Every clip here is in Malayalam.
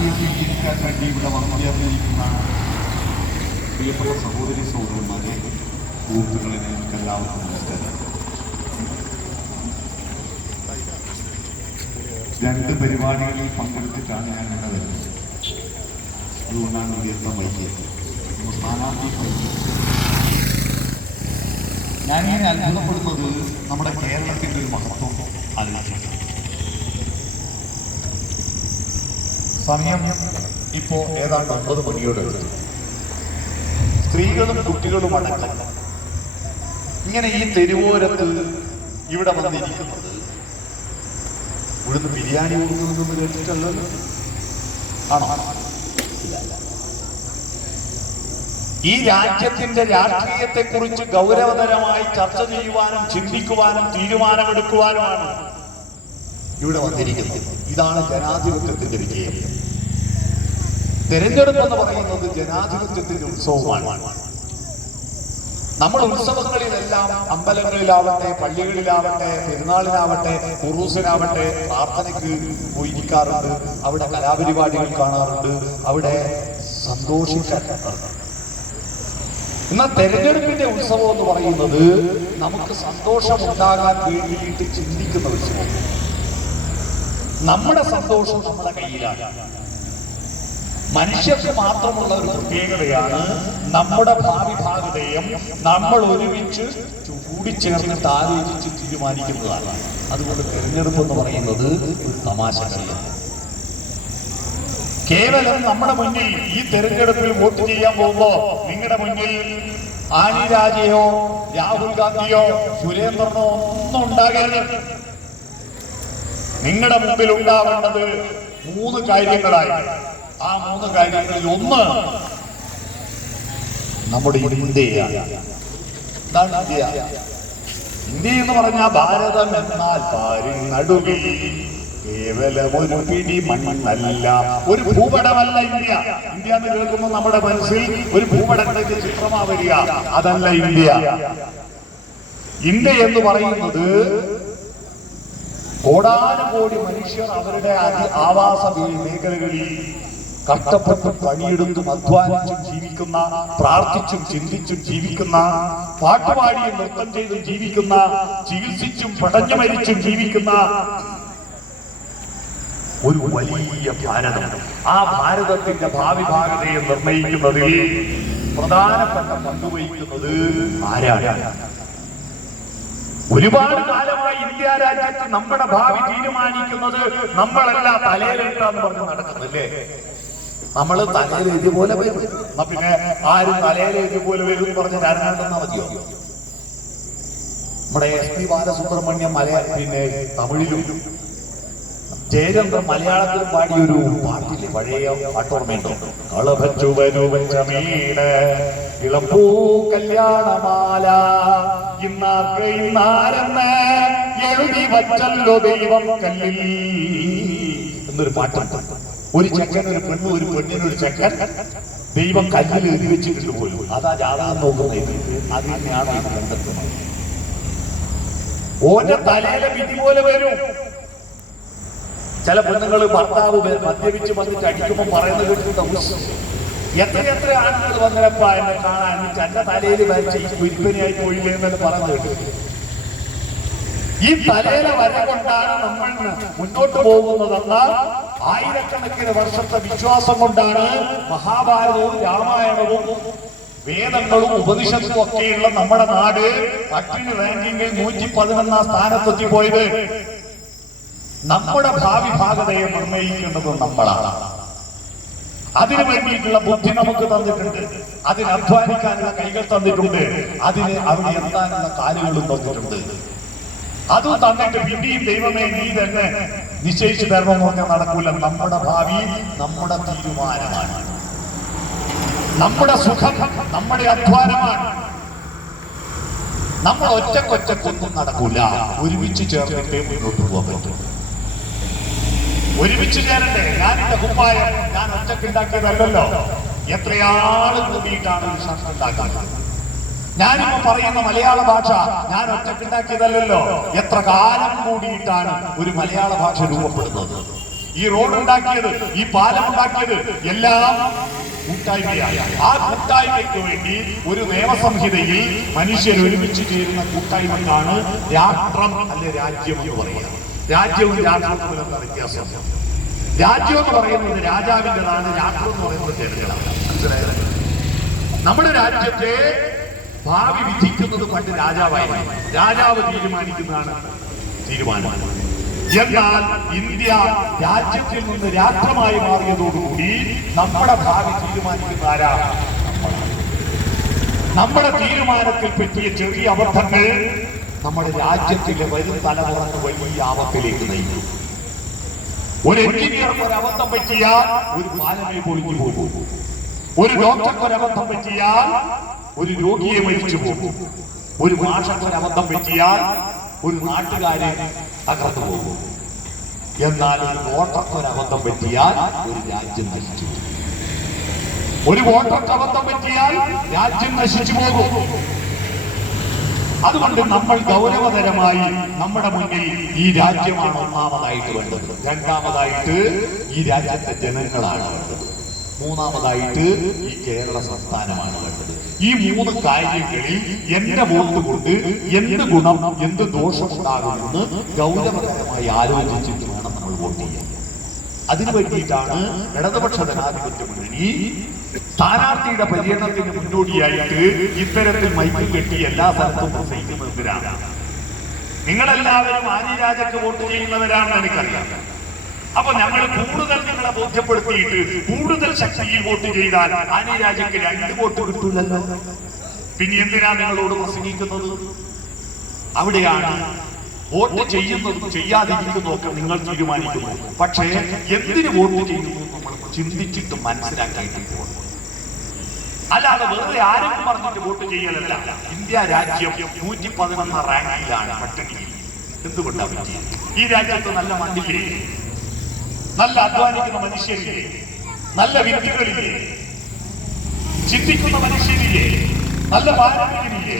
ജനാധിപത്യം സ്വീകരിക്കാൻ വേണ്ടി ഇവിടെ വന്നുചേർന്നിരിക്കുന്ന പ്രിയപ്പെട്ട സഹോദരി സഹോദരന്മാരെ, സുഹൃത്തുക്കളെ, നിങ്ങൾക്ക് എല്ലാവർക്കും നമസ്കാരം. രണ്ട് പരിപാടികളിൽ പങ്കെടുത്തിട്ടാണ് ഞാൻ ഇവിടെ വരുന്നത്. അതുകൊണ്ടാണ് ഇവിടെ വൈകിയത്. സ്ഥാനാർത്ഥി ഞാനിങ്ങനെ അത്ഭുതപ്പെടുന്നത് നമ്മുടെ കേരളത്തിൻ്റെ ഒരു മഹത്വം ആലോചിച്ചിട്ടുണ്ട്. സമയം ഇപ്പോൾ ഏതാണ്ട് 9 മണിയോട് സ്ത്രീകളും കുട്ടികളും അടക്കം ഇങ്ങനെ ഈ തെരുവോരത്ത് ഇവിടെ വന്നിരിക്കുന്നത് ഇവിടുന്ന് ബിരിയാണി കൊടുക്കുന്നതെന്ന് കേട്ടിട്ടല്ലോ. ആണോ? ഈ രാജ്യത്തിന്റെ രാഷ്ട്രീയത്തെക്കുറിച്ച് ഗൗരവതരമായി ചർച്ച ചെയ്യുവാനും ചിന്തിക്കുവാനും തീരുമാനമെടുക്കുവാനുമാണ് ഇവിടെ വന്നിരിക്കുന്നത്. ഇതാണ് ജനാധിപത്യത്തിന്റെ വിജയം. തെരഞ്ഞെടുപ്പ് എന്ന് പറയുന്നത് ജനാധിപത്യത്തിന്റെ ഉത്സവമാണ്. നമ്മൾ ഉത്സവങ്ങളിലെല്ലാം അമ്പലങ്ങളിലാവട്ടെ, പള്ളികളിലാവട്ടെ, പെരുന്നാളിനാവട്ടെ, ഉറൂസിനാവട്ടെ പ്രാർത്ഥനയ്ക്ക് പോയിരിക്കാറുണ്ട്. അവിടെ കലാപരിപാടികൾ കാണാറുണ്ട്, അവിടെ സന്തോഷിക്കാറുണ്ട്. എന്നാൽ തെരഞ്ഞെടുപ്പിന്റെ ഉത്സവം എന്ന് പറയുന്നത് നമുക്ക് സന്തോഷമുണ്ടാകാൻ വേണ്ടിയിട്ട് ചിന്തിക്കുന്ന ഉത്സവം. നമ്മുടെ സന്തോഷം നമ്മുടെ കയ്യിലാണ്. മനുഷ്യർക്ക് മാത്രമുള്ള ഒരു പ്രത്യേകതയാണ് നമ്മുടെ ഭാവി ഭാഗതയും നമ്മൾ ഒരുമിച്ച് കൂടിച്ചേർന്നിട്ട് ആലോചിച്ച് തീരുമാനിക്കുന്നതാണ്. അതുകൊണ്ട് തെരഞ്ഞെടുപ്പ് എന്ന് പറയുന്നത് ഒരു തമാശയല്ല. കേവലം നമ്മുടെ മുന്നിൽ ഈ തെരഞ്ഞെടുപ്പിൽ വോട്ട് ചെയ്യാൻ പോകുമ്പോ നിങ്ങളുടെ മുന്നിൽ ആനി രാജയോ രാഹുൽ ഗാന്ധിയോ സുരേന്ദ്രനോ ഒന്നും ഉണ്ടാകരുത്. നിങ്ങളുടെ മുമ്പിൽ ഉണ്ടാവേണ്ടത് 3 കാര്യങ്ങളായി. ആ 3 കാര്യങ്ങളിൽ ഒന്ന് നമ്മുടെ ഇന്ത്യയാണ്. ഇന്ത്യ എന്ന് പറഞ്ഞാൽ ഭാരതം എന്നാൽ നടുവിൽ കേവലം ഒരു പിടി മണ്ണല്ല, ഒരു ഭൂപടമല്ല ഇന്ത്യ. ഇന്ത്യ എന്ന് കേൾക്കുമ്പോൾ നമ്മുടെ മനസ്സിൽ ഒരു ഭൂപടത്തിന്റെ ചിത്രമാ വരിക. അതല്ല ഇന്ത്യ. ഇന്ത്യ എന്ന് പറയുന്നത് കോടാനുകോടി മനുഷ്യർ അവരുടെ ആവാസ മേഖലകളിൽ കഷ്ടപ്പെട്ടും പണിയെടുത്തും അധ്വാനിച്ചും ജീവിക്കുന്ന, പ്രാർത്ഥിച്ചും ചിന്തിച്ചും ജീവിക്കുന്ന, പാട്ടുപാടിയും നൃത്തം ചെയ്തും ജീവിക്കുന്ന, ചികിത്സിച്ചും പടഞ്ഞു മരിച്ചും ജീവിക്കുന്ന ഒരു വലിയ ഭാരതം. ആ ഭാരതത്തിന്റെ ഭാവി ഭാഗതയെ നിർണയിക്കുന്നതിൽ പ്രധാനപ്പെട്ട പങ്കുവഹിക്കുന്നത് ആരാണ്? ഒരുപാട് കാലമായി ഇന്ത്യ രാജ്യത്ത് നമ്മുടെ ഭാവി തീരുമാനിക്കുന്നത് നമ്മളല്ല, തലയിലെഴുത്താന്ന് പറഞ്ഞ് നടക്കുന്നില്ലേ? നമ്മള് തലയിലെഴുതി പോലെ വരും. പിന്നെ ആരും തലയിലെഴുതി പോലെ വരും എന്ന് പറഞ്ഞ് ഞാനാണ്ടെന്നാ മതിയോ? നമ്മുടെ SP ബാലസുബ്രഹ്മണ്യം പിന്നെ തമിഴിലും ജയചന്ദ്രൻ മലയാളത്തിലും പാടിയൊരു പാട്ടില്ലേ, പഴയ പാട്ടോർമ്മയുണ്ടോ? കളഭച്ചുവരുവീണ് ഇളപ്പൂ കല്യാണമാല ഇന്നാരെന്ന് എഴുതി വച്ചല്ലോ ദൈവം കല്ലിൽ എന്നൊരു പാട്ടുണ്ട്. ഒരു ചെക്കൻ ഒരു പെണ്ണു, ഒരു പെണ്ണിനൊരു ചെക്കൻ ദൈവം കല്ലിൽ എഴുതി വെച്ചിട്ടുണ്ട് പോലും. അതാ ജാതകം നോക്കുന്നത്. അത് തന്നെയാണ് ഇത് കണ്ടെത്തുന്നത്. ഓന്റെ തലയിലെ വിധി പോലെ വരും. ചില പെണ്ണുങ്ങൾ ഭർത്താവ് മദ്യപിച്ച് വന്നിട്ട് അടിക്കുമ്പോൾ പറയുന്നത് കേട്ടിട്ടുണ്ട്, എത്ര ആളുകൾ വന്നപ്പ എന്നെ കാണാൻ എന്റെ തലയിൽ വരച്ച ഈ കുരിപ്പനിയായി പോയില്ലേ എന്നല്ല പറയുന്നത് കേട്ടു. ഈ തലയിലെ വര കൊണ്ടാണ് നമ്മൾ മുന്നോട്ട് പോകുന്നതെന്ന ആയിരക്കണക്കിന് വർഷത്തെ വിശ്വാസം കൊണ്ടാണ് മഹാഭാരതവും രാമായണവും വേദങ്ങളും ഉപനിഷത്തും ഒക്കെയുള്ള നമ്മുടെ നാട് പട്ടിണി റാങ്കിങ്ങിൽ 111 സ്ഥാനത്തെത്തിപ്പോയത്. നമ്മുടെ ഭാവി ഭാഗതയെ നിർണയിക്കേണ്ടത് നമ്മളാണ്. അതിനു വേണ്ടിയിട്ടുള്ള ബുദ്ധി നമുക്ക് തന്നിട്ടുണ്ട്, അതിന് അധ്വാനിക്കാനുള്ള കൈകൾ തന്നിട്ടുണ്ട്, അതിന് അവിടെ എത്താനുള്ള കാലുകളും തന്നിട്ടുണ്ട്. അതും തന്നിട്ട് പിന്നെയും ദൈവമേ നീ തന്നെ നിശ്ചയിച്ചു തരണമെന്നൊക്കെ നടക്കൂല. നമ്മുടെ ഭാവി നമ്മുടെ തീരുമാനമാണ്, നമ്മുടെ സുഖം നമ്മുടെ അധ്വാനമാണ്. നമ്മൾ ഒറ്റക്കൊറ്റക്കൊന്നും നടക്കൂല. ഒരുമിച്ച് ചേർന്നിട്ടേ മുന്നോട്ട് പോകാൻ പറ്റും. ഒരുമിച്ച് ചേരണ്ടേ? ഞാനിന്റെ കുപ്പായം ഞാൻ ഒറ്റക്കുണ്ടാക്കിയതല്ലോ. എത്രയാള് കൂടിയിട്ടാണ് ഒരു ഷർട്ട് ഉണ്ടാക്കുന്നത്. ഞാനിപ്പോ പറയുന്ന മലയാള ഭാഷ ഞാൻ ഒറ്റക്കുണ്ടാക്കിയതല്ലോ. എത്ര കാലം കൂടിയിട്ടാണ് ഒരു മലയാള ഭാഷ രൂപപ്പെടുന്നത്. ഈ റോഡ് ഉണ്ടാക്കിയത്, ഈ പാലം ഉണ്ടാക്കിയത് എല്ലാം കൂട്ടായ്മയാണ്. ആ കൂട്ടായ്മയ്ക്ക് വേണ്ടി ഒരു നിയമസംഹിതയിൽ മനുഷ്യർ ഒരുമിച്ച് ചേരുന്ന കൂട്ടായ്മക്കാണ് രാഷ്ട്രം അല്ലെ രാജ്യം എന്ന് പറയുന്നത്. രാജ്യവും രാഷ്ട്രവും എന്ന വ്യത്യാസം. രാജ്യം എന്ന് പറയുന്നത് രാജാവിൻ്റെതാണ്, രാഷ്ട്രം എന്ന് പറയുന്നത് ജനങ്ങളാണ്. മനസ്സിലായത്? നമ്മുടെ രാജ്യത്തെ ഭാവി വിധിക്കുന്നത് പണ്ട് രാജാവായിരുന്നു. രാജാവ് തീരുമാനിക്കുന്നതാണ് തീരുമാനം. എന്നാൽ ഇന്ത്യ രാജ്യത്തിൽ നിന്ന് രാഷ്ട്രമായി മാറിയതോടുകൂടി നമ്മുടെ ഭാവി തീരുമാനിക്കുന്ന ആരാ? നമ്മുടെ തീരുമാനത്തിൽ പറ്റിയ ചെറിയ അബദ്ധങ്ങൾ നമ്മുടെ രാജ്യത്തിലെ വരും തലമുറക്ക് വലിയ ആപത്തിലേക്ക് നയിക്കും. ഒരു എഞ്ചിനീയർക്ക് ഒരു അബദ്ധം പറ്റിയാൽ ഒരു പാലമേ പൊളിഞ്ഞു പോകും. ഒരു ഡോക്ടർക്ക് ഒരു അബദ്ധം പറ്റിയാൽ ഒരു രോഗിയെ മരിച്ചു പോകും. ഒരു മാഷക്ക് ഒരു അബദ്ധം പറ്റിയാൽ ഒരു നാട്ടുകാരെ തകർന്നു പോകും. എന്നാൽ ഒരു വോട്ടർക്ക് ഒരു അബദ്ധം പറ്റിയാൽ ഒരു രാജ്യം നശിച്ചു. ഒരു വോട്ടർക്ക് അബദ്ധം പറ്റിയാൽ രാജ്യം നശിച്ചു പോകും. അതുകൊണ്ട് നമ്മൾ ഗൗരവതരമായി നമ്മുടെ മുന്നിൽ ഈ രാജ്യമാണ് ഒന്നാമതായിട്ട് വേണ്ടത്. രണ്ടാമതായിട്ട് ഈ രാജ്യത്തെ ജനങ്ങളാണ് വേണ്ടത്. മൂന്നാമതായിട്ട് ഈ കേരള സംസ്ഥാനമാണ് വേണ്ടത്. ഈ മൂന്ന് കാര്യങ്ങളിൽ എന്റെ വോട്ട് കൊണ്ട് എന്ത് ഗുണം എന്ത് ദോഷമുണ്ടാകുമെന്ന് ഗൗരവതരമായി ആലോചിച്ചിട്ട് വേണം നമ്മൾ വോട്ട് ചെയ്യാൻ. അതിനു വേണ്ടിയിട്ടാണ് ഇടതുപക്ഷ ജനാധിപത്യ മുന്നണി സ്ഥാനാർത്ഥിയുടെ പര്യടനത്തിന് മുന്നോടിയായിട്ട് ഇത്തരത്തിൽ മൈക്ക് കെട്ടി എല്ലാ സ്ഥലത്തും പ്രസംഗിക്കുന്നതിനാണ്. നിങ്ങളെല്ലാവരും ആനി രാജയ്ക്ക് വോട്ട് ചെയ്യുന്നവരാണെന്ന് എനിക്കറിയാം. അപ്പൊ ഞങ്ങൾ കൂടുതൽ നിങ്ങളെ ബോധ്യപ്പെടുത്തിയിട്ട് കൂടുതൽ ശക്തിയിൽ വോട്ട് ചെയ്താൽ ആനി രാജയ്ക്ക് 2 വോട്ട് കിട്ടൂലല്ലോ. പിന്നെ എന്തിനാ നിങ്ങളോട് പ്രസംഗിക്കുന്നത്? അവിടെയാണ് വോട്ട് ചെയ്യുന്നതും ചെയ്യാതിരിക്കുന്നതും ഒക്കെ നിങ്ങൾ തീരുമാനിക്കുന്നു. പക്ഷേ എന്തിന് വോട്ട് ചെയ്യുന്നു നമ്മൾ ചിന്തിച്ചിട്ട് മനസ്സിലാക്കിയിട്ട് പോകണം. അല്ലാതെ വെറുതെ ആരെങ്കിലും പറഞ്ഞിട്ട് വോട്ട് ചെയ്യലല്ല. ഇന്ത്യ രാജ്യം 111 റാങ്കിലാണ് പട്ടിണിയിൽ. എന്തുകൊണ്ടാണ് പറ്റിയത്? ഈ രാജ്യത്ത് നല്ല മണ്ണില്ലേ, നല്ല അധ്വാനിക്കുന്ന മനുഷ്യരില്ലേ, നല്ല വ്യക്തികളില്ലേ, ചിന്തിക്കുന്ന മനുഷ്യരില്ലേ, നല്ല പാരമ്പര്യമില്ലേ?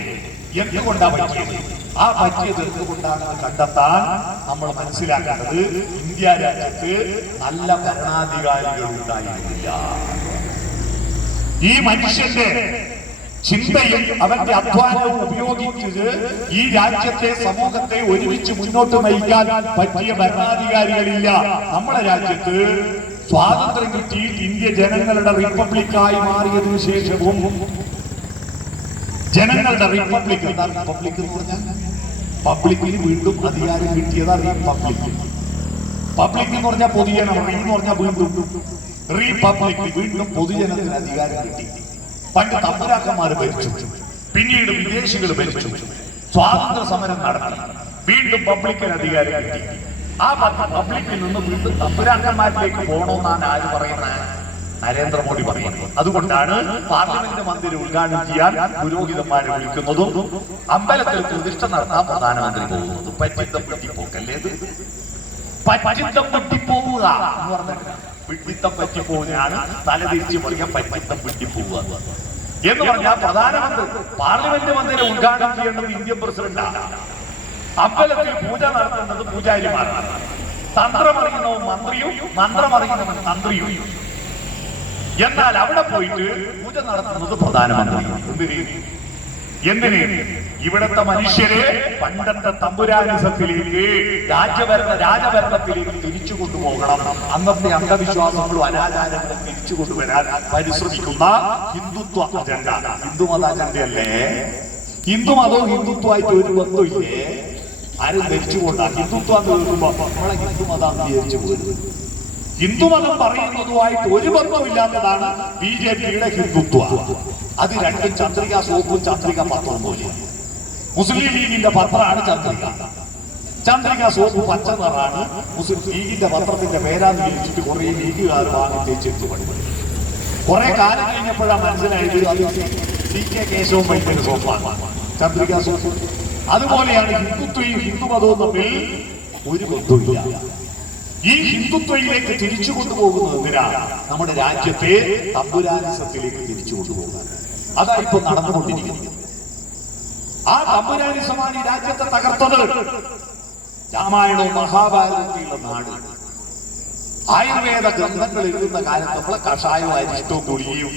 എന്തുകൊണ്ടാണ് പറ്റിയത്? ആ പറ്റിയത് എന്തുകൊണ്ടാണെന്ന് കണ്ടെത്താൻ നമ്മൾ മനസ്സിലാക്കേണ്ടത് ഇന്ത്യ രാജ്യത്ത് നല്ല ഭരണാധികാരികൾ ഉണ്ടായിരുന്നില്ല. ഈ മനുഷ്യന്റെ ചിന്തയും അവന്റെ അധ്വാനവും ഉപയോഗിച്ചത് ഈ രാജ്യത്തെ സമൂഹത്തെ ഒരുമിച്ച് മുന്നോട്ട് നയിക്കാൻ പറ്റിയ ഭരണാധികാരികളില്ല. നമ്മുടെ രാജ്യത്ത് സ്വാതന്ത്ര്യം കിട്ടിയിട്ട് ഇന്ത്യ ജനങ്ങളുടെ റിപ്പബ്ലിക്കായി മാറിയതിനു ശേഷവും ജനങ്ങളുടെ റിപ്പബ്ലിക്, എന്താ റിപ്പബ്ലിക് എന്ന് പറഞ്ഞാൽ? പബ്ലിക്കിന് വീണ്ടും അധികാരം കിട്ടിയതാ റിപ്പബ്ലിക്. പബ്ലിക് എന്ന് പറഞ്ഞാൽ പൊതുജനം, എന്ന് പറഞ്ഞാൽ വീണ്ടും റിപ്പബ്ലിക്, വീണ്ടും പൊതുജനത്തിന് അധികാരം കിട്ടി. പണ്ട് തമ്പുരാക്കന്മാർ ഭരിച്ചു, പിന്നീട് വിദേശികൾ ഭരിച്ചു, സ്വാതന്ത്ര്യ സമരം നടത്തി, വീണ്ടും പബ്ലിക്കിന് അധികാരം കിട്ടി. ആ പബ്ലിക്കിൽ നിന്ന് വീണ്ടും തമ്പുരാക്കന്മാരിലേക്ക് പോകണമെന്നാണ് ആര് പറയുന്നത്? നരേന്ദ്രമോദി പറയുന്നത്. അതുകൊണ്ടാണ് പാർലമെന്റ് മന്ദിരം ഉദ്ഘാടനം ചെയ്യാൻ പുരോഹിതന്മാരെ വിളിക്കുന്നതും അമ്പലത്തിൽ പ്രതിഷ്ഠ നടത്താൻ പ്രധാനമന്ത്രി പോകുന്നതും. പറ്റിത്തം പറ്റിപ്പോക്കല്ലേ ഇത്? പറ്റിത്തം പറ്റിപ്പോവുക എന്ന് പറഞ്ഞിട്ട് പിടിത്തം പറ്റിപ്പോവുകയാണ്. തലതിരിച്ച് പറയാൻ പറ്റിത്തം പറ്റിപ്പോവുക എന്ന് പറഞ്ഞാൽ പ്രധാനമന്ത്രി പാർലമെന്റ് മന്ദിരം ഉദ്ഘാടനം ചെയ്യേണ്ടത് ഇന്ത്യൻ പ്രസിഡന്റാണ്. അമ്പലത്തിൽ പൂജ നടത്തുന്നത് പൂജാരിമാരാണ്. തന്ത്രമറിയുന്നവൻ മന്ത്രിയും മന്ത്രമറിയുന്നവൻ തന്ത്രിയും. എന്നാൽ അവിടെ പോയിട്ട് പൂജ നടത്തുന്നത് പ്രധാനമന്ത്രി. എന്തിന്? ഇവിടുത്തെ മനുഷ്യരെ പണ്ടത്തെ തമ്പുരാനിസത്തിലേക്ക് രാജഭരണത്തിലേക്ക് തിരിച്ചു കൊണ്ടുപോകണം. അന്നത്തെ അന്ധവിശ്വാസങ്ങളും അനാചാരങ്ങളും തിരിച്ചു കൊണ്ടുവരാൻ പരിശ്രമിക്കുന്ന ഹിന്ദുത്വ അജണ്ട. ഹിന്ദുമത അജണ്ടയല്ലേ? ഹിന്ദുമതവും ഹിന്ദുത്വമായിട്ട് ഒരു ബന്ധമില്ലേ? ആരും ധരിച്ചുകൊണ്ടാ ഹിന്ദുത്വം എന്ന് കേൾക്കുമ്പോ നമ്മളെ ഹിന്ദുമതം വിചാരിച്ചു പോരുന്നത്. ഹിന്ദുമതം പറയുന്നതുമായിട്ട് ഒരു ബന്ധമില്ലാത്തതാണ് BJPയുടെ ഹിന്ദുത്വ. അത് രണ്ടും ചന്ദ്രിക സോപ്പും ചന്ദ്രിക പത്രവും പോലെ. മുസ്ലിം ലീഗിന്റെ പത്രമാണ് ചന്ദ്രിക. ചന്ദ്രിക സോപ്പ് പച്ച നിറാണ്. മുസ്ലിം ലീഗിന്റെ പത്രത്തിന്റെ പേരാന്ന് വിളിച്ചിട്ട് കുറെ ലീഗുകാർ വാങ്ങി തേച്ചിട്ട് പഠിക്കും. കുറെ കാലം കഴിഞ്ഞപ്പോഴാണ് മനസ്സിലായത് അത് CK കേശവൻ വൈദ്യന്റെ സോപ്പാണ് ചന്ദ്രിക സോപ്പ്. അതുപോലെയാണ് ഹിന്ദുത്വയും ഹിന്ദുമതവും തമ്മിൽ ഒരു ബന്ധമില്ല. ഈ ഹിന്ദുത്വയിലേക്ക് തിരിച്ചു കൊണ്ടുപോകുന്നത് എന്തിനാണ്? നമ്മുടെ രാജ്യത്തെ തമ്പുരാനിസത്തിലേക്ക് തിരിച്ചു കൊണ്ടുപോകുന്നത്. അതാ ഇപ്പൊ നടന്നുകൊണ്ടിരിക്കുന്നത്. ആ തമ്പുരാനിസമാണ് ഈ രാജ്യത്തെ തകർത്തത്. രാമായണവും മഹാഭാരതത്തിലുള്ള നാട് ആയുർവേദ ഗ്രന്ഥങ്ങൾ എഴുതുന്ന കാലത്ത് നമ്മളെ കഷായവും അരിഷ്ടവും ഗുളിയും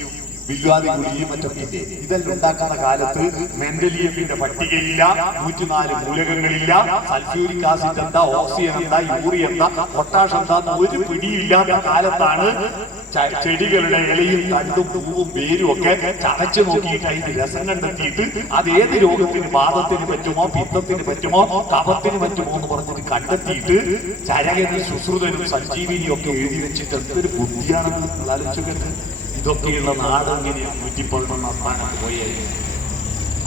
വില്വാദി ഗുളിയും മറ്റൊക്കെ ഇല്ലേ, ഇതെല്ലാം ഉണ്ടാക്കുന്ന കാലത്ത് മെന്റലിയഫിന്റെ പട്ടികയില്ല, 104 മൂലകങ്ങളില്ല, സൾഫ്യൂരിക് ആസിഡ് എന്താ, ഓക്സിജൻ എന്താ, യൂറിയ എന്താ, പൊട്ടാഷ് എന്താ, ഒരു പിടിയില്ലാത്ത കാലത്താണ് ചെടികളുടെ ഇലയും തണ്ടും പൂവും വേരും ഒക്കെ ചതച്ചു നോക്കിയിട്ട് അതിന്റെ രസം കണ്ടെത്തിയിട്ട് അത് ഏത് രോഗത്തിന്, വാദത്തിന് പറ്റുമോ, പിത്തത്തിന് പറ്റുമോ, കഫത്തിന് പറ്റുമോ എന്ന് പറഞ്ഞിട്ട് കണ്ടെത്തിയിട്ട് ചരകനും സുശ്രുതനും സഞ്ജീവിനിയും ഒക്കെ എഴുതി വെച്ചിട്ട് എന്തൊരു ബുദ്ധിയാണെന്ന് ആലോചിച്ചിട്ട് ഇതൊക്കെയുള്ള നാട് എങ്ങനെയാണ് 111 സ്ഥാനത്ത് പോയത്.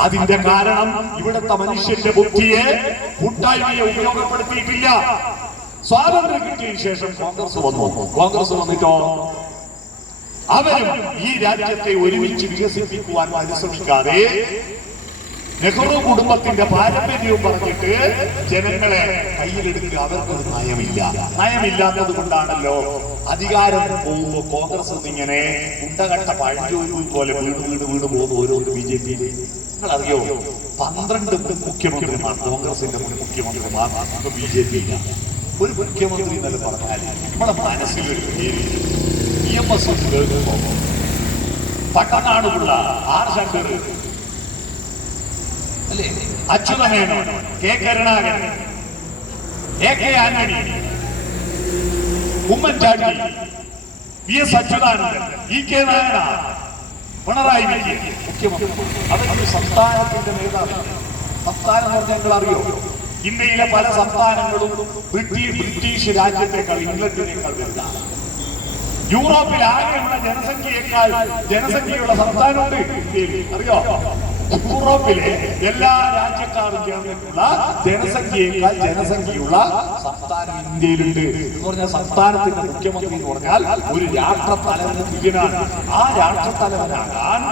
അതിന്റെ കാരണം ഇവിടുത്തെ മനുഷ്യന്റെ ബുദ്ധിയെ, കൂട്ടായ്മയെ ഉപയോഗപ്പെടുത്തിയിട്ടില്ല. സ്വാതന്ത്ര്യം കിട്ടിയതിനു ശേഷം കോൺഗ്രസ് വന്നു. കോൺഗ്രസ് വന്നിട്ടോ അവരും ഈ രാജ്യത്തെ ഒരുമിച്ച് വികസിപ്പിക്കുവാൻ പരിശ്രമിക്കാതെ നെഹ്റു കുടുംബത്തിന്റെ പാരമ്പര്യവും പറഞ്ഞിട്ട് ജനങ്ങളെ കയ്യിലെടുക്കുക അവർക്കൊരു നയമില്ല. നയമില്ലാത്തത് കൊണ്ടാണല്ലോ അധികാരം പോകുമ്പോ കോൺഗ്രസ് ഇങ്ങനെ കുണ്ടകട്ട പഴഞ്ചോലി പോലെ വീട് പോകുന്ന ഓരോന്ന് BJP. നിങ്ങൾ അറിയോ, 12 മുഖ്യമന്ത്രിമാർ കോൺഗ്രസിന്റെ മുഖ്യമന്ത്രിമാർ ഇപ്പൊ BJP. ഒരു മുഖ്യമന്ത്രി എന്നല്ല പറഞ്ഞാൽ നമ്മളെ മനസ്സിലൊരു പേര് EMS കേൾക്കുമ്പോ പട്ടനാടുള്ള R. ശങ്കർ അല്ലേ, Achutha Menon, K. Karunakaran, AK Antony, Oommen Chandy, VS Achuthanandan, EK Nayanar, Pinarayi Vijayan മുഖ്യമന്ത്രി. അവരൊരു സംസ്ഥാനത്തിന്റെ നേതാവ്. സംസ്ഥാനം എന്ന് പറഞ്ഞാൽ നിങ്ങൾ അറിയോ, ഇന്ത്യയിലെ പല സംസ്ഥാനങ്ങളും ബ്രിട്ടീഷ് രാജ്യത്തെക്കാൾ, ഇംഗ്ലണ്ടിനേക്കാൾ വലുതാണ്. യൂറോപ്പിൽ ആകെയുള്ള ജനസംഖ്യയുള്ള സംസ്ഥാനമുണ്ട് ഇന്ത്യയിൽ, അറിയോ? യൂറോപ്പിലെ എല്ലാ രാജ്യക്കാരും ചേർന്നിട്ടുള്ള ജനസംഖ്യയുള്ള സംസ്ഥാനം ഇന്ത്യയിലുണ്ട്. എന്ന് പറഞ്ഞാൽ സംസ്ഥാനത്തിന്റെ മുഖ്യമന്ത്രി എന്ന് പറഞ്ഞാൽ ഒരു രാഷ്ട്രത്തലവന് തുല്യനാണ്. ആ രാഷ്ട്രത്തലവനാകാൻ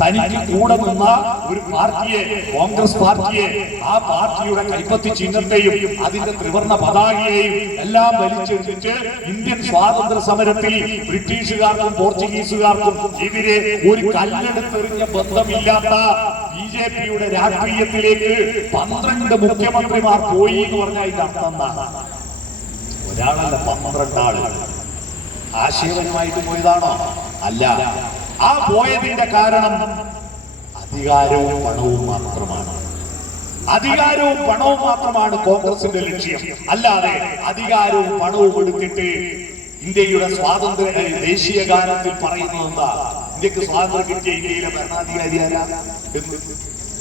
തനിക്ക് കൂടെ നിന്ന ഒരു പാർട്ടിയെ, കോൺഗ്രസ് പാർട്ടിയെ, ആ പാർട്ടിയുടെ കൈപ്പത്തി ചിഹ്നത്തെയും അതിന്റെ ത്രിവർണ്ണ പതാകയെയും എല്ലാം വലിച്ചെടുത്തിട്ട് ഇന്ത്യൻ സ്വാതന്ത്ര്യ സമരത്തിൽ ബ്രിട്ടീഷുകാർക്കും പോർച്ചുഗീസുകാർക്കും എതിരെ ഒരു കല്ലെടുത്തെറിഞ്ഞ ബന്ധമില്ലാത്ത BJPയുടെ രാഷ്ട്രീയത്തിലേക്ക് 12 മുഖ്യമന്ത്രിമാർ പോയി എന്ന് പറഞ്ഞാൽ ഇതിന്റെ അർത്ഥം എന്താണ്? ഒരാളല്ല, 12 ആള്. ആശയപരമായിട്ട് പോയതാണോ? അല്ല. ആ പോയതിന്റെ കാരണം അധികാരവും പണവും മാത്രമാണ്. അധികാരവും പണവും മാത്രമാണ് കോൺഗ്രസിന്റെ ലക്ഷ്യം. അല്ലാതെ അധികാരവും പണവും എടുത്തിട്ട് ഇന്ത്യയുടെ സ്വാതന്ത്ര്യ ദേശീയ ഗാനത്തിൽ പറയുന്നത് എന്താ? ഇന്ത്യക്ക് സ്വാതന്ത്ര്യം കിട്ടിയ ഇന്ത്യയിലെ ഭരണാധികാരി ആരാ?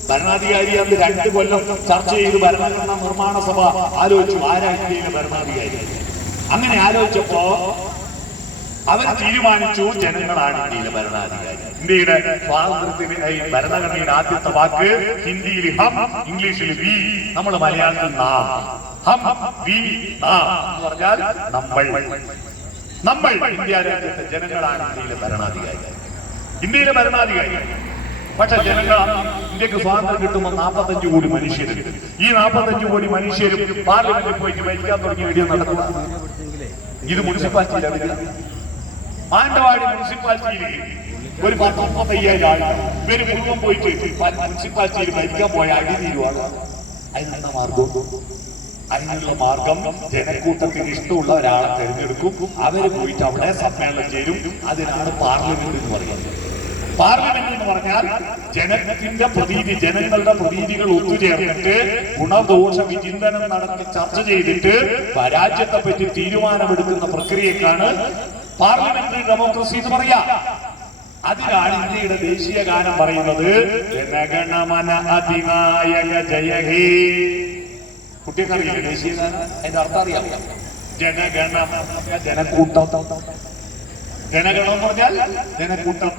ഭരണാധികാരി അന്ന് 2 കൊല്ലം ചർച്ച ചെയ്ത് ഭരണഘടനാ നിർമ്മാണ സഭ ആലോചിച്ചു ആരാ ഇന്ത്യയിലെ ഭരണാധികാരി. അങ്ങനെ ആലോചിച്ചപ്പോ അവർ തീരുമാനിച്ചു ജനങ്ങളാണ് ഇന്ത്യയിലെ ഭരണാധികാരി. ഇന്ത്യയുടെ സ്വാതന്ത്ര്യത്തിന് ഭരണഘടനയുടെ ആദ്യത്തെ വാക്ക് ഹിന്ദിയിൽ ഹം, ഇംഗ്ലീഷിൽ വി, നമ്മൾ മലയാളത്തിൽ നാം. ഹം വി നാം എന്ന് പറഞ്ഞാൽ നമ്മൾ ഇന്ത്യ രാജ്യത്തെ ജനങ്ങളാണ് ഇന്ത്യയിലെ ഭരണാധികാരി. ഇന്ത്യയിലെ ഭരണാധികാരി. പക്ഷെ ജനങ്ങൾ ഇന്ത്യക്ക് സ്വാതന്ത്ര്യം കിട്ടുമ്പോൾ 45 കോടി മനുഷ്യരുണ്ട്. ഈ 45 കോടി മനുഷ്യരും പാർലമെന്റിൽ പോയിട്ട് ഭരിക്കാൻ തുടങ്ങി വീഡിയോ നടക്കുക. ഇത് മുനിസിപ്പാലിറ്റിയിലാണ്. മാനന്തവാടി മുനിസിപ്പാലിറ്റിയിൽ ഒരു 10-35 ആൾ ഇവര് മുഴുവൻ പോയിട്ട് മുനിസിപ്പാലിറ്റിയിൽ ഭരിക്കാൻ പോയ അടിതീരുവാണ്. അതിനുള്ള മാർഗം ജനക്കൂട്ടത്തിന് ഇഷ്ടമുള്ള ഒരാളെ തെരഞ്ഞെടുക്കും. അവര് പോയിട്ട് അവിടെ സമ്മേളനം ചേരും. അതിനാണ് പാർലമെന്റ് എന്ന് പറയുന്നത്. പാർലമെന്റ് എന്ന് പറഞ്ഞാൽ ജനത്തിന്റെ പ്രതീതി, ജനങ്ങളുടെ പ്രതീതികൾ ഒത്തുചേർന്നിട്ട് ഗുണദോഷ വിചിന്തനം നടത്തി ചർച്ച ചെയ്തിട്ട് രാജ്യത്തെ പറ്റി തീരുമാനമെടുക്കുന്ന പ്രക്രിയക്കാണ് പാർലമെന്ററി ഡെമോക്രസി എന്ന് പറയാ. അതിനാണ് ഇന്ത്യയുടെ ദേശീയ ഗാനം പറയുന്നത് ജനഗണമന അധിനായക ജയ ഹേ. കുട്ടികൾക്കറിയില്ല ദേശീയ ഗാനം? അതിന്റെ അർത്ഥം അറിയാം. ജനഗണം ജനക്കൂട്ടം. ജനഗണം എന്ന് പറഞ്ഞാൽ ജനക്കൂട്ടം.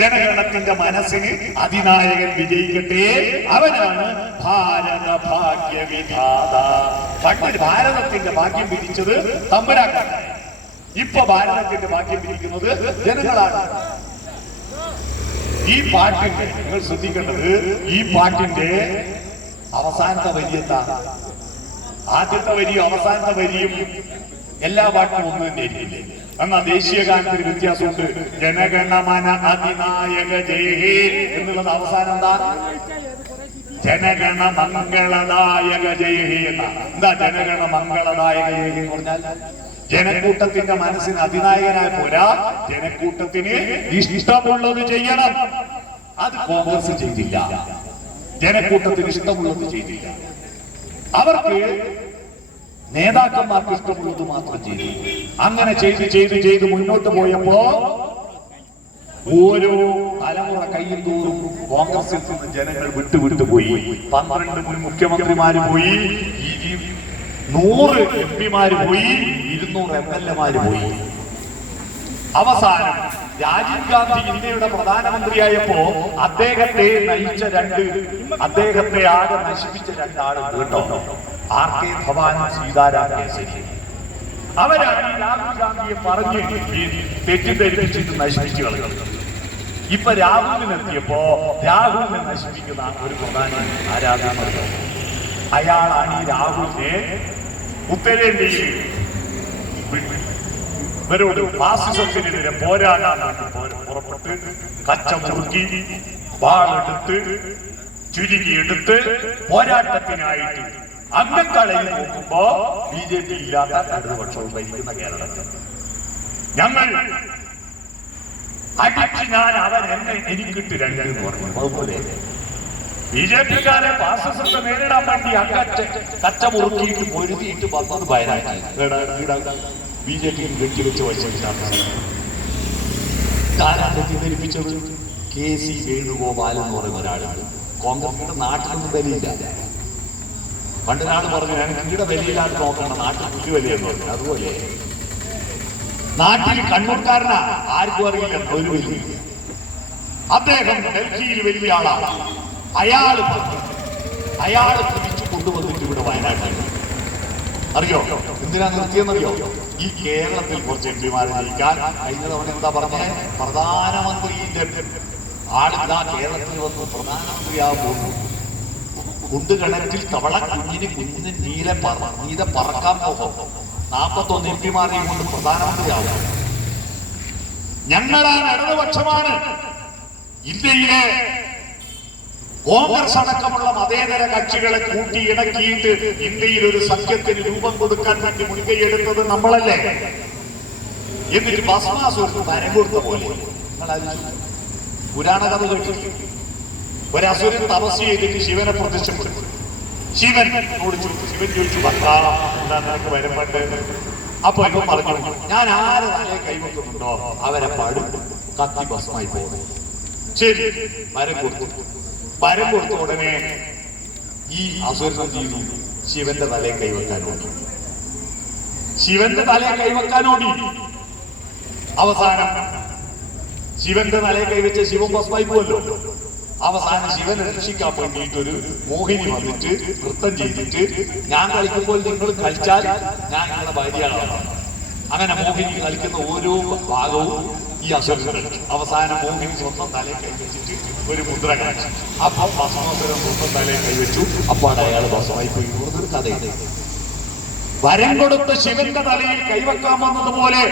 ജനഗണത്തിന്റെ മനസ്സിന് അതിനായകൻ വിജയിക്കട്ടെ, അവനാണ് ഭാരത ഭാഗ്യ വിധാത. പണ്ട് ഭാരതത്തിന്റെ ഭാഗ്യം വിധിച്ചത് തമ്പുരാക്കാണ്. ഇപ്പൊ ഭാരതത്തിന്റെ ഭാഗ്യം വിധിക്കുന്നത് ജനങ്ങളാണ്. ഈ പാട്ടിന്റെ നിങ്ങൾ ശ്രദ്ധിക്കേണ്ടത്, ഈ പാട്ടിന്റെ അവസാനത്തെ വരി എന്താണ്? ആദ്യത്തെ വരിയും അവസാനത്തെ വരിയും എല്ലാ പാട്ടും ഒന്നും തന്നെ ഇരിക്കില്ലേ? എന്നാൽ ദേശീയ ഗാനത്തിന് വ്യത്യാസമുണ്ട്. ജനഗണമന അതിനായക ജയഹേ എന്നുള്ളത് അവസാനം എന്താ? ജനഗണ മംഗളദായക ജയഹേ എന്നാണ്. എന്താ ജനഗണ മംഗളദായക ജയഹേ എന്ന് പറഞ്ഞാൽ? ജനക്കൂട്ടത്തിന്റെ മനസ്സിന് അതിനായകനായ പോരാ, ജനക്കൂട്ടത്തിന് ഇഷ്ടമുള്ളത് ചെയ്യണം. അത് കോൺഗ്രസ് ചെയ്തില്ല. ജനക്കൂട്ടത്തിന് ഇഷ്ടമുള്ളത് ചെയ്തില്ല. അവർക്ക് നേതാക്കന്മാർക്ക് ഇഷ്ടമുള്ളത് മാത്രം ചെയ്തു. അങ്ങനെ ചെയ്ത് മുന്നോട്ട് പോയപ്പോ ഓരോ തലമുറ കയ്യിൽ തോറും കോൺഗ്രസിൽ നിന്ന് ജനങ്ങൾ വിട്ടുപോയി. 12 മുൻ മുഖ്യമന്ത്രിമാര് പോയി, 100 MP-മാര് പോയി, 200 MLA-മാര് പോയി. അവസാനം രാജീവ് ഗാന്ധി ഇന്ത്യയുടെ പ്രധാനമന്ത്രിയായപ്പോ അദ്ദേഹത്തെ നയിച്ച അദ്ദേഹത്തെ ആകെ നശിപ്പിച്ച 2 ആളുകൾ കേട്ടോ, RK ധവാനും സീതാരാം കേസരി. അവരാണ് രാഹുൽ ഗാന്ധിയെ പറഞ്ഞ് തെറ്റിദ്ധരിപ്പിച്ചിട്ട് നശിപ്പിച്ചു കളഞ്ഞത്. ഇപ്പൊ രാഹുലിനെത്തിയപ്പോ രാഹുലിനെ നശിപ്പിക്കുന്ന ഒരു പ്രധാന ആരാധന അയാളാണ് ഈ രാഹുലിനെ ഉത്തരേന്ത്യയിൽ ഇവരോട് ഫാസിസത്തിനെതിരെ പോരാടാൻ പുറപ്പെട്ട് കച്ചമുറുക്കി വാളെടുത്ത് ചുരുക്കിയെടുത്ത് പോരാട്ടത്തിനായിട്ട് അംഗക്കളയിൽ നോക്കുമ്പോ BJP ഇല്ലാത്ത ഇടതുപക്ഷവും ഭരിക്കുന്ന കേരളത്തിൽ ഞങ്ങൾ അടിച്ച് അവൻ എന്നെ എനിക്കിട്ട് 2 എന്ന് പറഞ്ഞു. അതുപോലെ BJP-ക്കാരെ ഫാസിസത്തെ നേരിടാൻ വേണ്ടി കച്ചമുറുക്കിയിട്ട് പൊരുതിയിട്ട് വന്നത് വയനാട്ടിൽ BJP വെട്ടിവെച്ച് തെറ്റിദ്ധരിപ്പിച്ചത് KC വേണുഗോപാൽ എന്ന് പറയുന്ന ഒരാളാണ്. കോൺഗ്രസിന്റെ നാട്ടിലൊന്നും വിലയില്ല. പണ്ടൊരാൾ പറഞ്ഞു ഞാൻ കീട വിലയിലാണ് നോക്കണം, നാട്ടിൽ പുല്ല് വിലയെന്ന് പറഞ്ഞു. അതുപോലെ നാട്ടിൽ കണ്ണൂർക്കാരനാ, ആർക്കും അറിയില്ല ഒരു വലിയ. അദ്ദേഹം ഡൽഹിയിൽ വലിയ ആളാണ്. അയാള് തിരിച്ചു കൊണ്ടുവന്നിട്ട് ഇവിടെ വയനാട്ടിൽ അറിയോ എന്തിനാ നിർത്തിയെന്നറിയോ? ഈ കേരളത്തിൽ കുറച്ച് MP-മാരെ ജയിക്കാൻ. കഴിഞ്ഞ തവണ എന്താ പറഞ്ഞേ? പ്രധാനമന്ത്രിയുടെ ആളിതാ കേരളത്തിൽ വന്ന് പ്രധാനമന്ത്രിയാകുമ്പോൾ കുണ്ടുകിണറ്റിൽ തവള കുഞ്ഞിന് നീല പറക്കാൻ പോകും. 41 MP-മാരെയും കൊണ്ട് പ്രധാനമന്ത്രിയാവും. ഞങ്ങളാണ്, ഇടതുപക്ഷമാണ്. ഇന്ത്യയിലെ കോൺഗ്രസ് അടക്കമുള്ള മതേതര കക്ഷികളെ കൂട്ടി ഇണക്കിയിട്ട് ഇന്ത്യയിൽ ഒരു സഖ്യത്തിന് രൂപം കൊടുക്കാൻ വേണ്ടി മുൻകൈയെടുത്തത് നമ്മളല്ലേ? എന്നിട്ട് ഭസ്മാസുരത്ത് വരം കൊടുത്ത പോലെ പുരാണ കഥ കേട്ടില്ല. ഒരസുരൻ തപസ് ചെയ്തിട്ട് ശിവനെ പ്രത്യക്ഷപ്പെട്ടു. ശിവൻ ചോദിച്ചു ഭർത്താവ് എന്താ നിനക്ക് വരുമ്പണ്ട്? അപ്പൊ ഇവൻ പറഞ്ഞു ഞാൻ ആരെ തലയെ കൈവെക്കുന്നുണ്ടോ അവരെ പാടും കത്തി ഭസ്മായി പോകും. ശരി, വരം കൊടുത്ത ഉടനെ ഈ അസുരൻ ചെയ്തു ശിവന്റെ തലയെ കൈവെക്കാനോടി. അവസാനം ശിവന്റെ തലയെ കൈവച്ച ശിവൻ ഭസ്മായി പോവല്ലോ. അവസാനം ശിവനെ രക്ഷിക്കാൻ വേണ്ടിയിട്ടൊരു മോഹിനി വന്നിട്ട് നൃത്തം ചെയ്തിട്ട് ഞാൻ കളിക്കുമ്പോൾ നിങ്ങൾ കളിച്ചാൽ ഞാൻ നിങ്ങളുടെ ഭാര്യയാണ്. അങ്ങനെ മോഹിനി കളിക്കുന്ന ഓരോ ഭാഗവും ഈ അസുരൻ കളിച്ചു. അവസാനം മോഹിനി സ്വന്തം തലയെ കൈവച്ചിട്ട് ഒരു മുദ്ര കാണിച്ചു. അപ്പൊ ഭസ്മാസുരൻ സ്വന്തം തലയെ കൈവച്ചു. അപ്പോൾ അയാൾ ഭസ്മായി പോയി. കൂടുതൽ കഥയുണ്ട്. വരം കൊടുത്ത ശിവന്റെ തലയിൽ കൈവെക്കാൻ വന്നതുപോലെ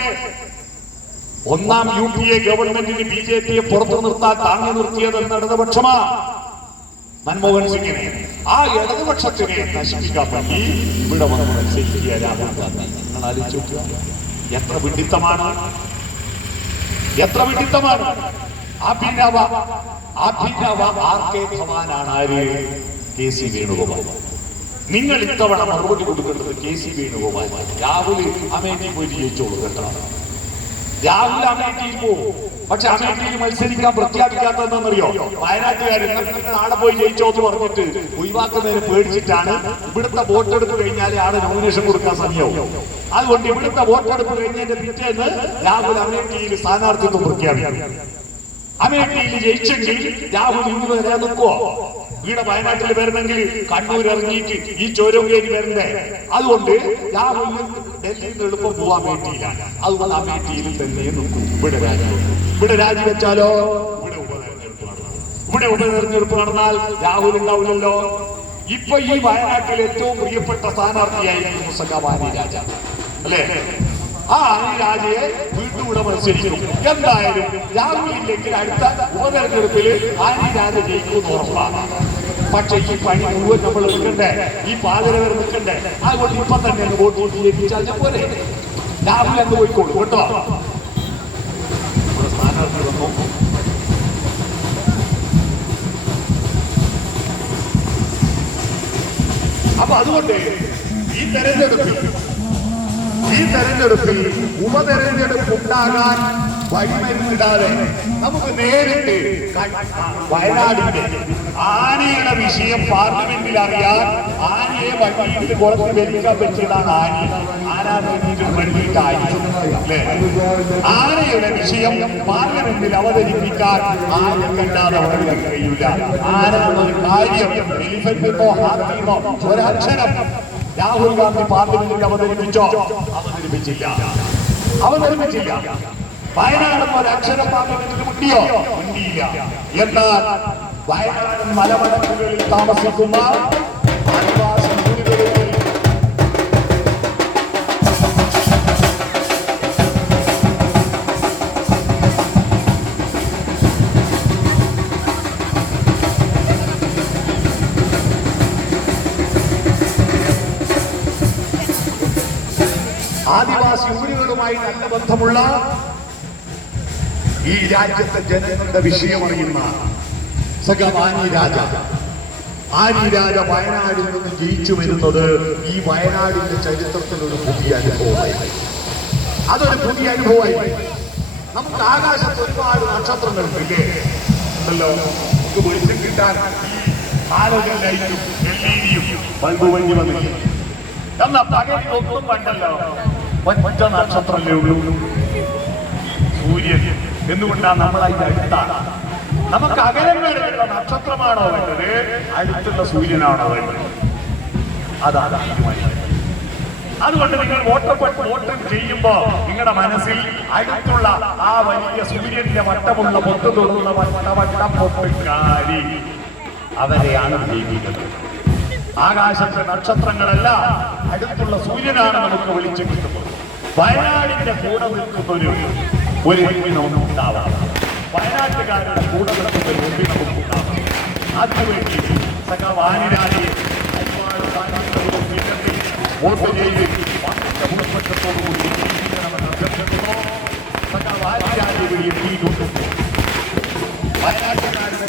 ഒന്നാം UPA ഗവൺമെന്റിന് BJP-യെ പുറത്തു നിർത്താൻ താങ്ങി നിർത്തിയത് ഇടതുപക്ഷമാ. മൻമോഹൻ സിംഗിനെ ആ ഇടതുപക്ഷത്തിനെ നശിപ്പിക്കാൻ വേണ്ടി ഇവിടെ വന്ന് മത്സരിക്കുക രാഹുൽ ഗാന്ധി. നിങ്ങൾ ആലോചിച്ചു എത്ര വിഡിത്തമാണ്. അഭിനവ RK ധവാനാണ് ആര്? KC വേണുഗോപാൽ. നിങ്ങൾ ഇത്തവണ മറുപടി കൊടുക്കേണ്ടത് KC വേണുഗോപാൽ. രാഹുൽ അമേഠി പോയി ജയിച്ചോളൂ കേട്ടോ. രാഹുൽ അമേഠിയിൽ പോകും. പക്ഷെ അമേഠിയിൽ മത്സരിക്കാൻ പ്രഖ്യാപിക്കാത്തതെന്നറിയോ? വയനാട്ടുകാർ ആടെ പോയി ജയിച്ചോ എന്ന് പറഞ്ഞിട്ട് ഒഴിവാക്കുന്നതിന് പേടിച്ചിട്ടാണ്. ഇവിടുത്തെ വോട്ടെടുപ്പ് കഴിഞ്ഞാലേ ആളെ നോമിനേഷൻ കൊടുക്കാൻ സമയമാവും. അതുകൊണ്ട് ഇവിടുത്തെ വോട്ടെടുപ്പ് കഴിഞ്ഞതിന്റെ പിറ്റേന്ന് രാഹുൽ അമേഠിയിൽ സ്ഥാനാർത്ഥിത്വം പ്രഖ്യാപിക്കും. അമേഠിയിൽ ജയിച്ചെങ്കിൽ രാഹുൽ ഇന്ന് വരാൻ നിൽക്കുവോ? ഇവിടെ വയനാട്ടിൽ വരണമെങ്കിൽ കണ്ണൂർ ഇറങ്ങിയിട്ട് ഈ ചോരങ്കേരി വരണ്ടേ? അതുകൊണ്ട് രാഹുൽ ഡൽഹിയിൽ നിന്ന് എളുപ്പം പോവാൻ വേണ്ടിയിലാണ്. അതുകൊണ്ട് അമേഠിയിൽ തന്നെ നിൽക്കും. ഇവിടെ രാജിവെച്ചാലോ ഇവിടെ ഉപതെരഞ്ഞെടുപ്പ് നടന്നാൽ രാഹുൽ ഉണ്ടാവില്ലല്ലോ. ഇപ്പൊ ഈ വയനാട്ടിൽ ഏറ്റവും പ്രിയപ്പെട്ട സ്ഥാനാർത്ഥിയായിരുന്നു സഖാവാനി രാജ അല്ലേ? ആ ആനി രാജയെ വീണ്ടും ഇവിടെ മത്സരിക്കും. എന്തായാലും രാഹുൽ ഇല്ലെങ്കിൽ അടുത്ത ഉപതെരഞ്ഞെടുപ്പിൽ ആനി രാജ ജയിക്കുമെന്ന് ഉറപ്പാണ്. പക്ഷെ ഈ പണി മുഴുവൻ നമ്മൾ എടുക്കണ്ടേ? ഈ പാതിര വരെ നിൽക്കണ്ടേ? അതുകൊണ്ട് ഇപ്പൊ തന്നെ വോട്ട് ചെയ്യിപ്പിച്ചാൽ പോലെ രാഹുൽ എന്ന് പോയിക്കോളൂ കേട്ടോ. സ്ഥാനാർത്ഥി വന്നു. അപ്പൊ അതുകൊണ്ട് ഈ തെരഞ്ഞെടുപ്പിൽ ഉപതെരഞ്ഞെടുപ്പ് ഉണ്ടാകാൻ വഴിമരുന്നിടാതെ നമുക്ക് നേരിട്ട് വയനാടിന്റെ ആനയുടെ വിഷയം പാർലമെന്റിൽ അറിയാൻ ആനയെ വഴിയിട്ട് കുറച്ച് വലിക്കാൻ പറ്റിയതാണ് ആന വേണ്ടിയിട്ട് അല്ലേ? ആനയുടെ വിഷയം പാർലമെന്റിൽ അവതരിപ്പിക്കാൻ ആനക്കല്ലാതെ പറയാൻ കഴിയില്ല. ആന എന്നൊരു കാര്യം എലിഫന്റിനോ ഹാത്തിനോ ഒരക്ഷരം രാഹുൽ ഗാന്ധി പാർലമെന്റിൽ അവതരിപ്പിച്ചില്ല. വയനാട് ഒരക്ഷരം പാർലമെന്റിൽ മുണ്ടിയോ? മുണ്ടിയില്ല. എന്നാൽ വയനാട് മലമടക്കുകളിൽ താമസിക്കുന്ന ആദിവാസി വീടുകളിൽ ആദിവാസി ഊരുകളുമായി നല്ല ബന്ധമുള്ള ഈ രാജ്യത്തെ ജനങ്ങളുടെ വിഷയമറിയുന്ന ആനി രാജ വയനാടിൽ നിന്ന് ജയിച്ചു വരുന്നത് ഈ വയനാടിന്റെ ചരിത്രത്തിൽ ഒരു പുതിയ അനുഭവമായി. അതൊരു പുതിയ അനുഭവമായി. നമുക്ക് ആകാശത്ത് ഒരുപാട് നക്ഷത്രങ്ങളുണ്ടല്ലേ? ഉണ്ടല്ലോ. നമുക്ക് വെളിച്ചം കിട്ടാൻ ഈ ആലോചന ലൈറ്റും LED-യും ബൾബ് വഴി വന്നില്ല. എന്നാ പകലിൽ ഒന്നും കണ്ടല്ലോ. ഒറ്റ നക്ഷത്രമല്ലേ ഉള്ളൂ, സൂര്യൻ. എന്തുകൊണ്ടാണ് നമ്മൾ അതിന്റെ അടുത്താണ്? നമുക്ക് അകലങ്ങളിലുള്ള നക്ഷത്രമാണോ വേണ്ടത്, അടുത്തുള്ള സൂര്യനാണോ വേണ്ടത്? അതാണ്. അതുകൊണ്ട് നിങ്ങൾ വോട്ട് ചെയ്യുമ്പോ നിങ്ങളുടെ മനസ്സിൽ അടുത്തുള്ള ആ വലിയ സൂര്യന്റെ വട്ടമുള്ള പൊത്ത് തോന്നുന്ന വട്ട പൊട്ടുകാരി അവരെയാണ് ജയിക്കുന്നത്. ആകാശത്തെ നക്ഷത്രങ്ങളല്ല, അടുത്തുള്ള സൂര്യനാണ് നമുക്ക് വിളിച്ചു കിട്ടുന്നത്. വയനാടിന്റെ കൂടെ നിൽക്കുന്ന ഒരു വ്യക്തി നമുക്ക് ഉണ്ടാവാം. വയനാട്ടുകാരുടെ കൂടെ നിൽക്കുന്ന ഒരു വ്യക്തി നമുക്കുണ്ടാവാം. അതിനുവേണ്ടി വാനിരാജയെ വോട്ട് ചെയ്ത് ഭൂരിപക്ഷത്തോടുകൂടി ജയിക്കണമെന്ന് അഭ്യർത്ഥിക്കുന്നു. വാനിരാജയെ എത്തിയിട്ടുണ്ട്. വയനാട്ടുകാരുടെ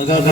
സഖാക്കൾ